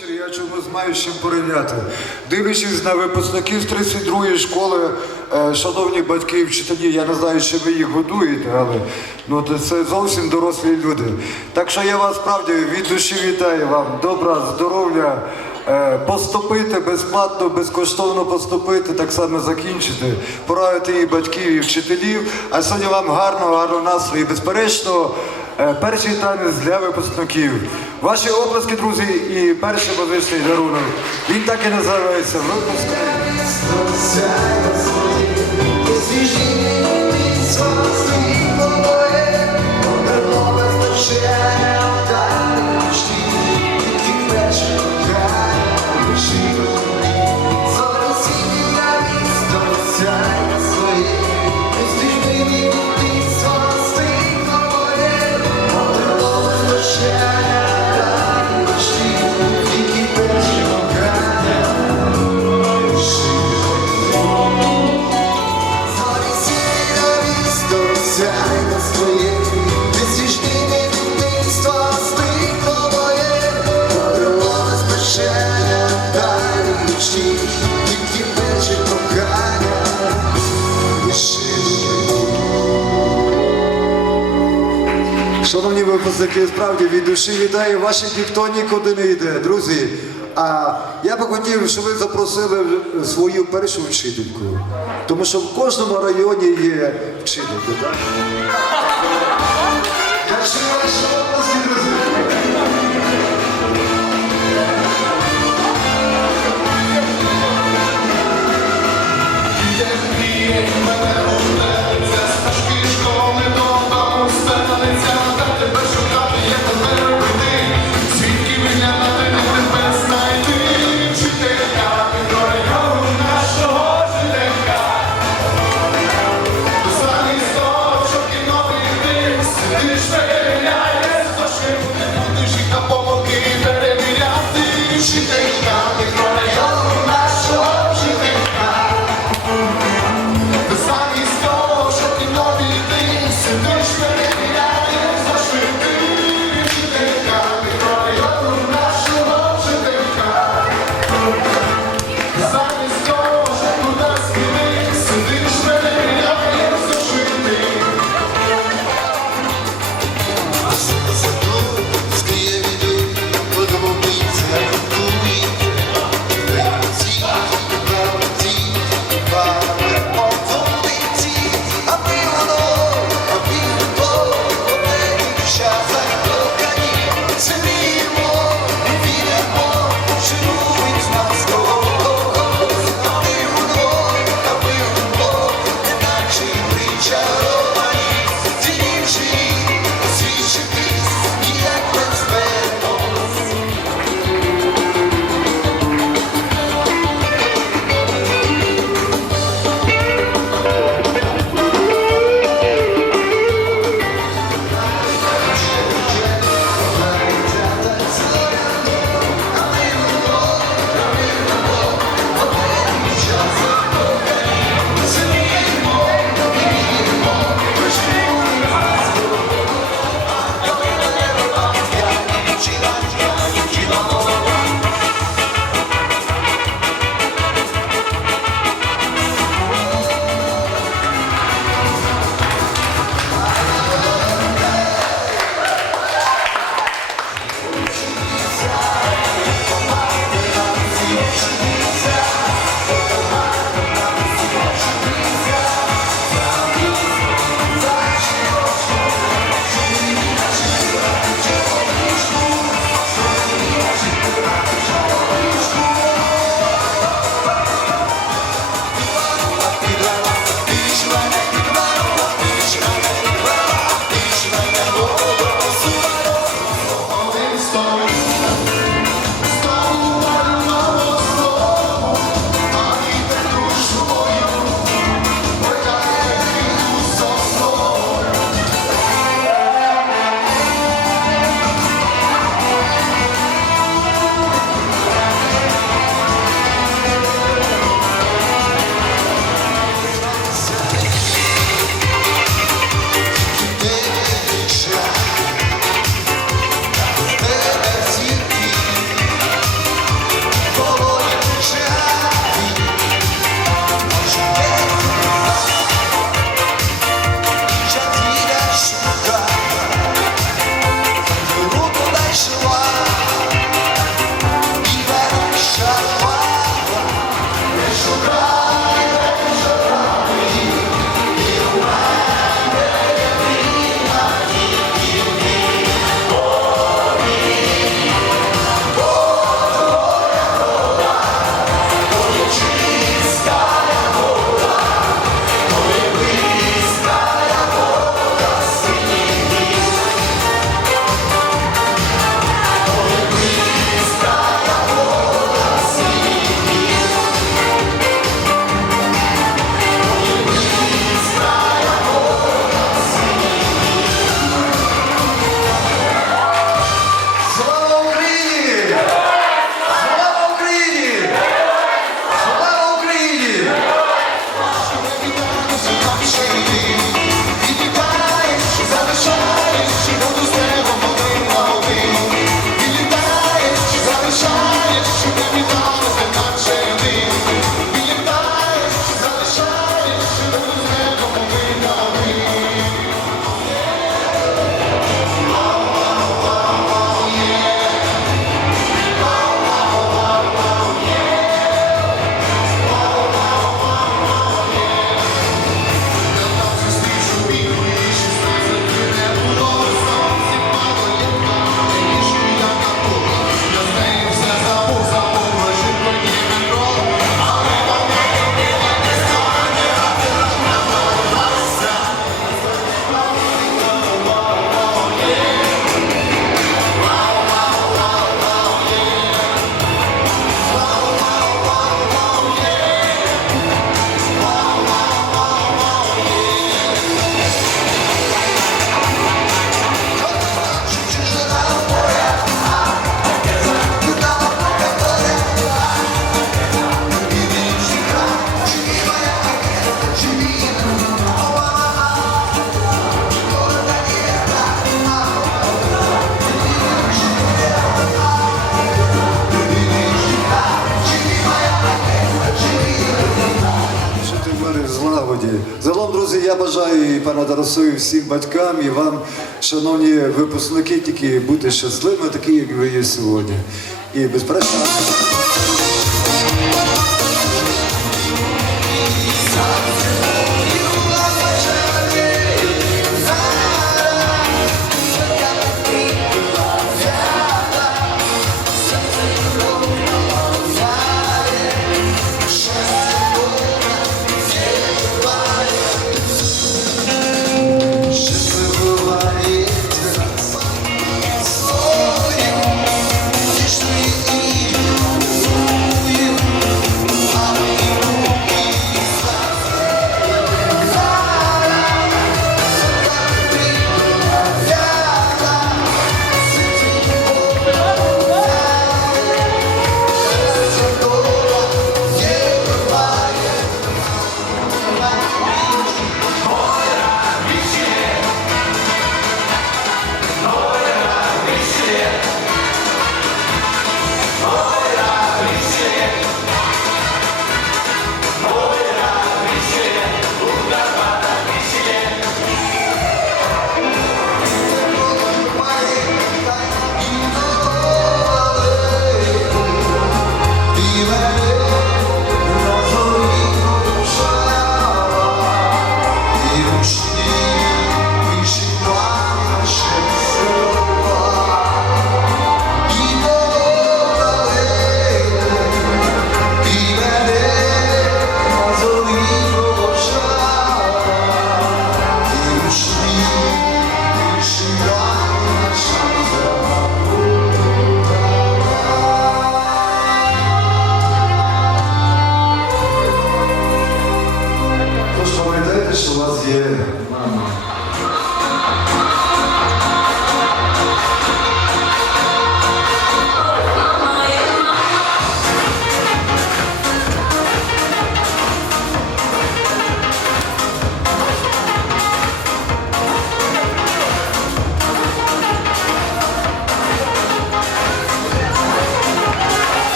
ввечері, я чомусь маю з чим порівняти. Дивлячись на випускників 32-ї школи, е, шановні батьки і вчителі, я не знаю, чи ви їх годуєте, але ну, це зовсім дорослі люди. Так що я вас справді від душі вітаю вам. Добра, здоров'я. Е, Поступити безплатно, безкоштовно поступити, так само закінчити, порадити і батьків, і вчителів. А сьогодні вам гарного, гарного настрою. І безперечно, перший танець для випускників. Ваші оплески, друзі, і перший музичний дарунок. Він так і називається випускник. Випускники, справді від душі вітаю. Ваші ніхто нікуди не йде, друзі. А я би хотів, щоб ви запросили свою першу вчительку. Тому що в кожному районі є вчительки, так? Я бажаю і пана Тарасу, і всім батькам, і вам, шановні випускники, тільки бути щасливими, такі, як ви є сьогодні. І безперечно. І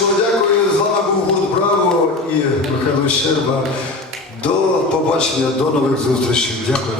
щиро дякую. З вами був гурт Браво і Михайло Щерба. До побачення, до нових зустрічей. Дякую.